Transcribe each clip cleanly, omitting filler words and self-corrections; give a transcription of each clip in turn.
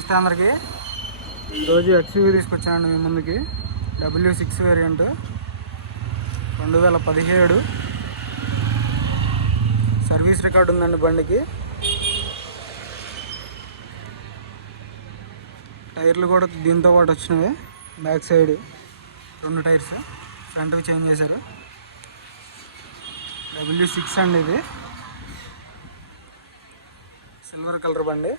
నమస్తే అందరికీ. ఈరోజు ఎక్స్యూవీ తీసుకొచ్చానండి మీ ముందుకి. W6 వేరియంట్ 2017 సర్వీస్ రికార్డు ఉందండి బండికి. టైర్లు కూడా దీంతో పాటు వచ్చినవి. బ్యాక్ సైడ్ 2 టైర్స్, ఫ్రంట్కి చేంజ్ చేశారు. W6 అండి ఇది, సిల్వర్ కలర్ బండి.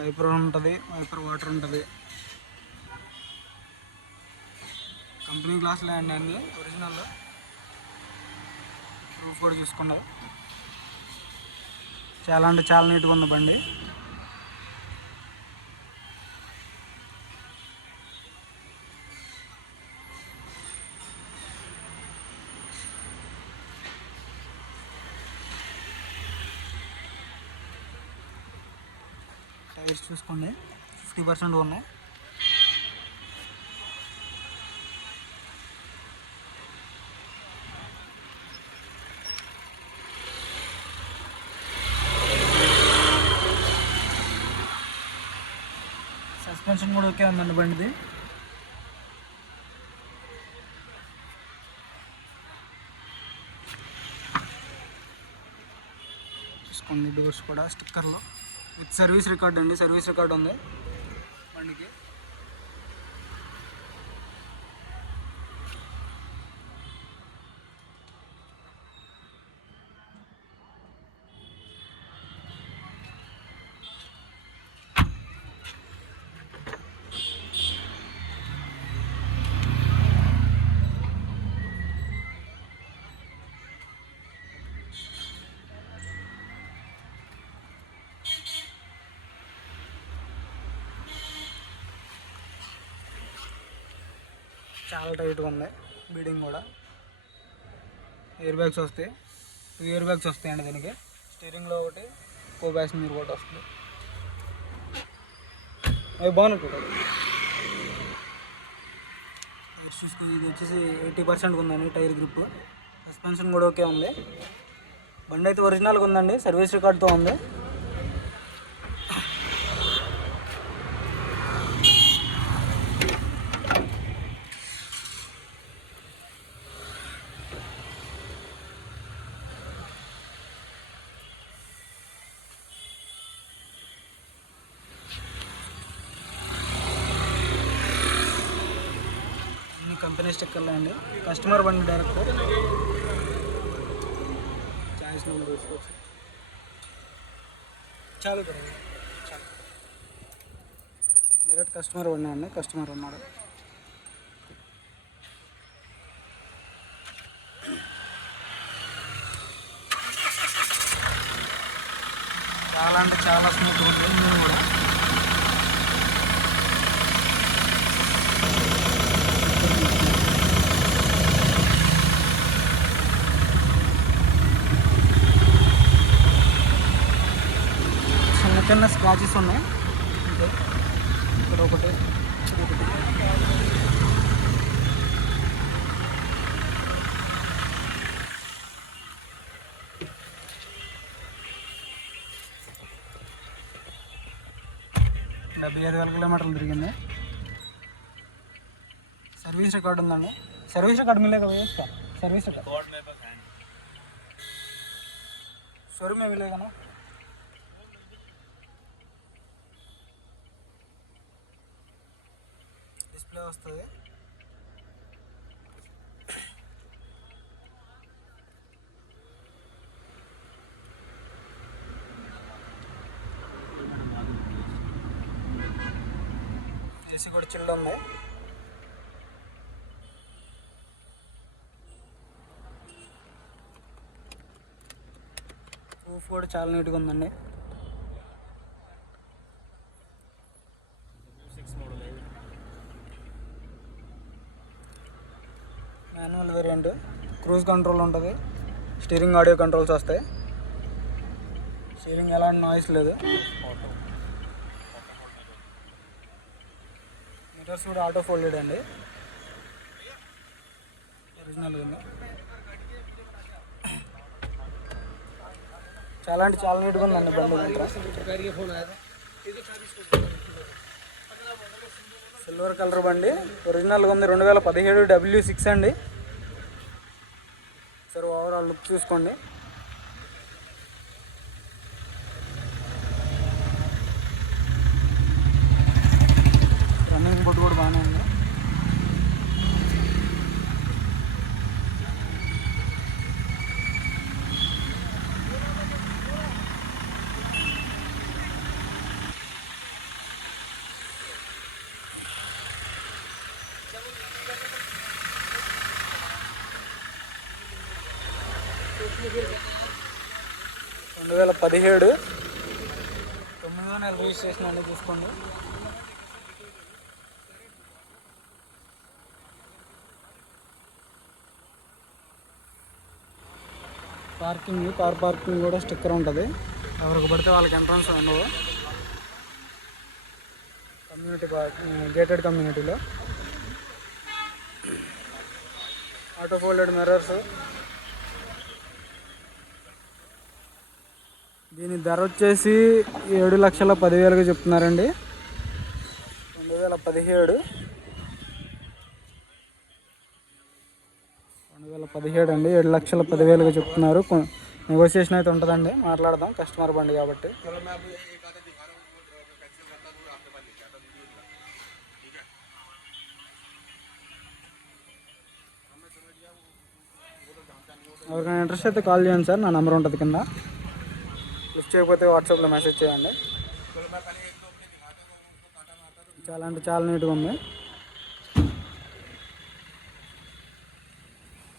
వైపర్ ఉంటుంది, వైపర్ వాటర్ ఉంటుంది. కంపెనీ గ్లాస్ ల్యాండ్ అండి, ఒరిజినల్. రూఫ్ కూడా చూసుకున్నారు. చాలా అంటే చాలా నీట్గా ఉంది బండి. టైర్స్ చూసుకోండి, 50% ఉన్నాయి. సస్పెన్షన్ కూడా ఓకే ఉందండి బండిది. చూసుకోండి, డోర్స్ కూడా స్టిక్కర్లో విత్ సర్వీస్ రికార్డ్ అండి. సర్వీస్ రికార్డ్ ఉంది బండికి. చాలా టైట్గా ఉంది, బీడింగ్ కూడా. ఎయిర్ బ్యాగ్స్ వస్తాయి, 2 ఎయిర్ బ్యాగ్స్ వస్తాయండి దీనికి. స్టీరింగ్లో ఒకటి, కో ప్యాసింజర్ ఒకటి వస్తుంది. అవి బాగున్నాయి కూడా. టైర్స్ చూసుకొని ఇది వచ్చేసి 80% ఉందండి టైర్ గ్రిప్. సస్పెన్షన్ కూడా ఓకే ఉంది. బండి అయితే ఒరిజినల్గా ఉందండి, సర్వీస్ రికార్డ్తో ఉంది. కంపెనీ స్టిక్కర్లు అండి, కస్టమర్ బండి డైరెక్ట్. చాయిస్ నెంబర్ తీసుకోవచ్చు. చాలు డైరెక్ట్ కస్టమర్ బండి అండి, కస్టమర్ ఉన్నాడు. చాలా అంటే చాలా స్మూత్ ఉంటుంది. నేను కూడా చిన్న స్క్రాచెస్ ఉన్నాయి. ఇక్కడ ఒకటి, డెబ్బై 75,000 కిలోమీటర్లు తిరిగింది. సర్వీస్ రికార్డు ఉందండి. సర్వీస్ రికార్డు మిలేగా వేస్తా. సర్వీస్ రికార్డు शोरूम में मिलेगा ना. डिस्प्ले वस्तुंदी. ఏసీ కూడా చిల్డ్ ఉంది. రూఫ్ కూడా చాలా నీట్గా ఉందండి. మాన్యువల్ వేరియంట్, క్రూజ్ కంట్రోల్ ఉంటుంది, స్టీరింగ్ ఆడియో కంట్రోల్స్ వస్తాయి. స్టీరింగ్ ఎలాంటి నాయిస్ లేదు. మిర్రర్స్ కూడా ఆటో ఫోల్డెడ్ అండి, ఒరిజినల్ ఉంది. చాలా అంటే చాలా నీట్గా ఉందండి బండి. సిల్వర్ కలర్ బండి ఒరిజినల్గా ఉంది. 2017 W6 అండి. సరే ఓవరాల్ లుక్ చూసుకోండి. రన్నింగ్ బోర్డు కూడా బాగానే ఉంది. రెండు 2017 9వ నెల రిజిస్ట్రేషన్ అన్నీ చూసుకోండి. కార్ పార్కింగ్ కూడా స్టిక్కర్ ఉంటుంది. ఎవరికి పడితే వాళ్ళకి ఎంట్రన్స్ ఉండవు. గేటెడ్ కమ్యూనిటీలో ఆటో ఫోల్డెడ్ మిర్రర్స్. దీని ధర వచ్చేసి 7,10,000 చెప్తున్నారండి. 2017 అండి. 7,10,000 చెప్తున్నారు. నెగోషియేషన్ అయితే ఉంటుందండి, మాట్లాడదాం. కస్టమర్ బండి కాబట్టి. ఎవరికైనా ఇంట్రెస్ట్ అయితే కాల్ చేయండి సార్, నా నెంబర్ ఉంటుంది కింద. లిఫ్ట్ చేయకపోతే వాట్సాప్లో మెసేజ్ చేయండి. చాలా అంటే చాలా నీట్గా ఉంది.